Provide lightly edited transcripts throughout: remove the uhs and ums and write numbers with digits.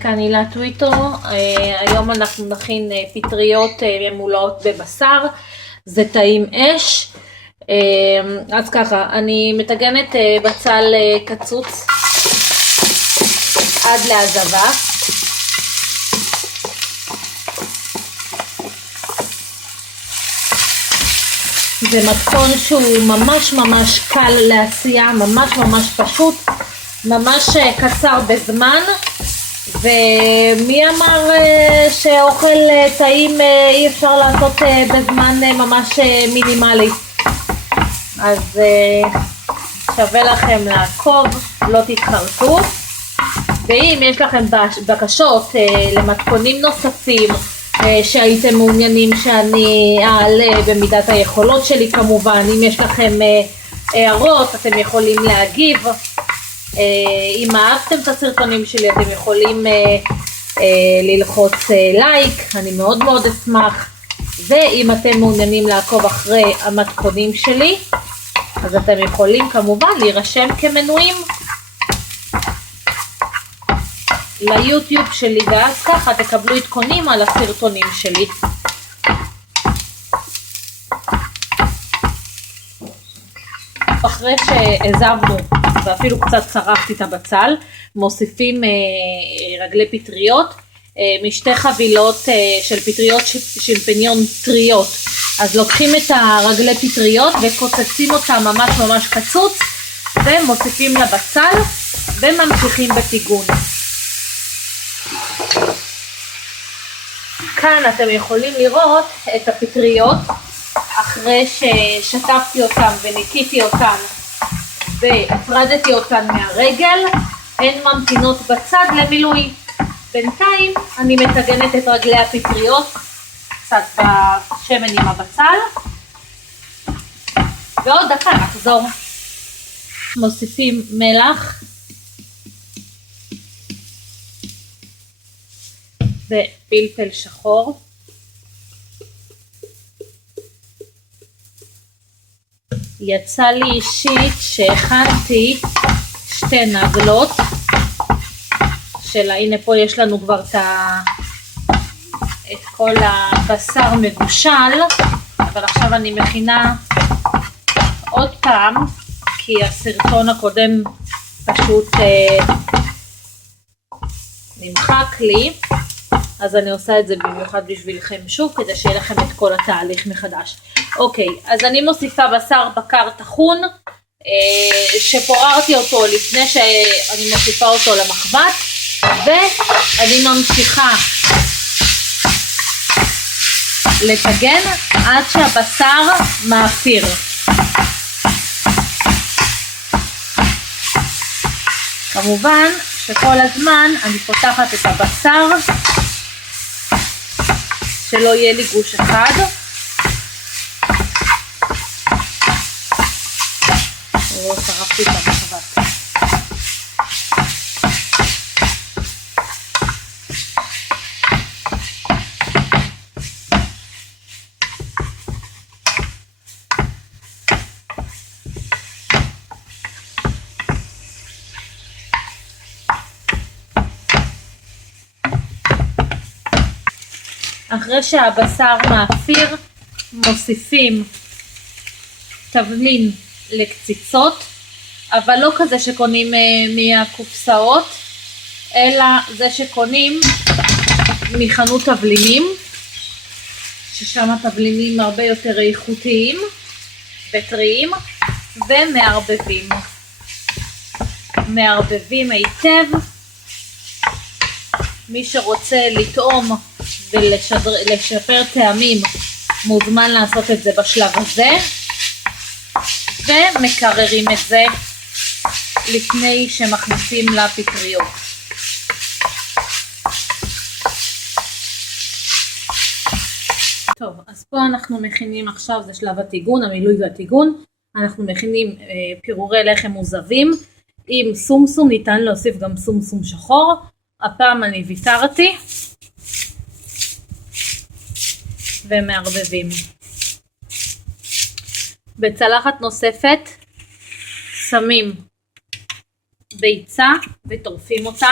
כאן הילה טוויטו. היום אנחנו נכין פטריות ממולאות בבשר, זה טעים אש. אז ככה, אני מטגנת בצל קצוץ עד להזבה. זה מתכון שהוא ממש קל לעשייה, ממש פשוט, ממש קצר בזמן. ומי אמר שאוכל טעים אי אפשר לעשות בזמן ממש מינימלי? אז שווה לכם לעקוב, לא תתחרטו. ואם יש לכם בקשות למתכונים נוספים שהייתם מעוניינים שאני אעלה במידת היכולות שלי, כמובן אם יש לכם הערות אתם יכולים להגיב. אם אהבתם את הסרטונים שלי אתם יכולים ללחוץ לייק, אני מאוד אשמח. ואם אתם מעוניינים לעקוב אחרי המתכונים שלי אז אתם יכולים כמובן להירשם כמנויים ליוטיוב שלי, ואז ככה תקבלו עדכונים על הסרטונים שלי. אחרי שהזבנו ואפילו קצת צרפתי את הבצל, מוסיפים רגלי פטריות משתי חבילות של פטריות שמפניון טריות. אז לוקחים את הרגלי פטריות וקוצצים אותם ממש קצוץ ומוסיפים לבצל וממשיכים בטיגון. כאן אתם יכולים לראות את הפטריות אחרי ששטפתי אותן וניקיתי אותן והפרדתי אותן מהרגל, הן ממתינות בצד למילוי. בינתיים אני מטגנת את רגלי הפטריות קצת בשמן עם הבצל, ועוד דקה נחזור. מוסיפים מלח ופלפל שחור, יצא לי אישית שהכנתי שתי נגלות הנה פה יש לנו כבר את כל הבשר מבושל, אבל עכשיו אני מכינה עוד פעם כי הסרטון הקודם פשוט נמחק לי, אז אני עושה את זה במיוחד בשבילכם שוב כדי שיהיה לכם את כל התהליך מחדש. אוקיי, אז אני מוסיפה בשר בקר טחון שפוררתי אותו לפני שאני מוסיפה אותו למחבת, ואני ממשיכה לטגן עד שהבשר מאפיר. כמובן שכל הזמן אני פותחת את הבשר שלא יהיה לי גוש אחד. לא שרפתי את המחבת. אחרי שהבשר מאפיר מוסיפים תבלין לקציצות, אבל לא כזה שקונים מהקופסאות, אלא זה שקונים מחנות תבלינים, ששם התבלינים הרבה יותר איכותיים וטריים, ומערבבים היטב. מי שרוצה לטעום ולשפר טעמים מוזמן לעשות את זה בשלב הזה, ומקררים את זה לפני שמכניסים לפטריות. טוב, אז פה אנחנו מכינים עכשיו, זה שלב הטיגון, המילוי והטיגון. אנחנו מכינים פירורי לחם מוזבים עם סומסום, ניתן להוסיף גם סומסום שחור. הפעם אני ויתרתי, ומערבבים. בצלחת נוספת שמים ביצה וטורפים אותה,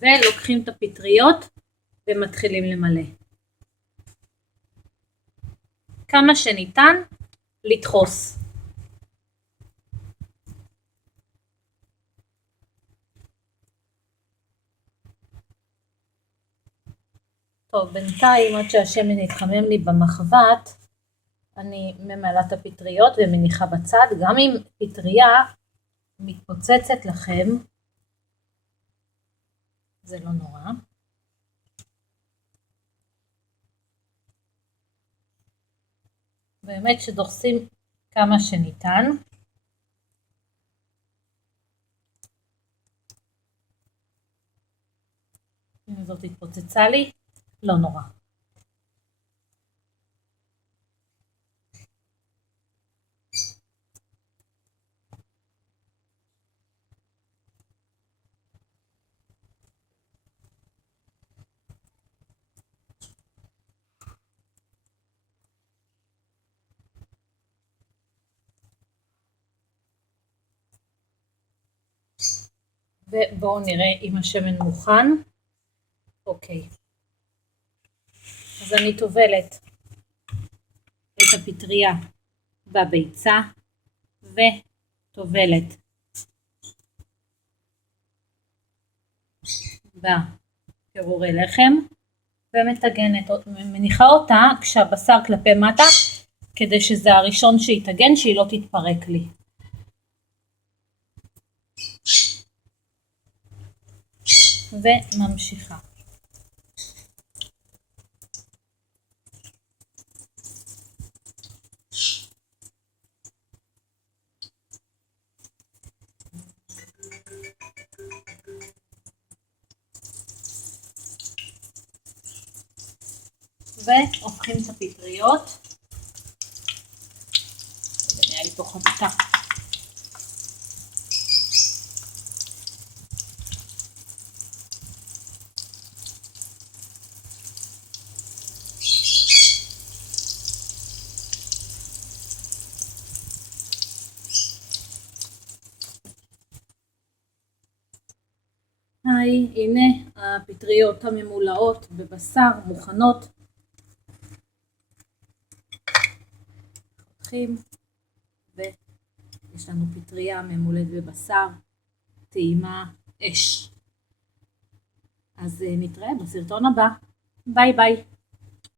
ולוקחים את הפטריות ומתחילים למלא. כמה שניתן לדחוס. טוב, בינתיים עד שהשמן יתחמם לי במחבת, אני ממלאה את הפטריות ומניחה בצד. גם אם פטריה מתפוצצת לכם, זה לא נורא. באמת שדוחסים כמה שניתן. אם זאת התפוצצה לי, לא נורא. ובואו נראה אם השמן מוכן. אוקיי. אז אני טובלת את הפטריה בביצה וטובלת בפירורי לחם ומטגנת, מניחה אותה כשהבשר כלפי מטה כדי שזה הראשון שיתגן, שהיא לא תתפרק לי. וממשיכה. והופכים את הפטריות. זה נהיה לי פה חביתה. הנה הפטריות הממולאות בבשר מוכנות. ויש לנו פטריה ממולאת בבשר, טעימה אש. אז נתראה בסרטון הבא. ביי ביי.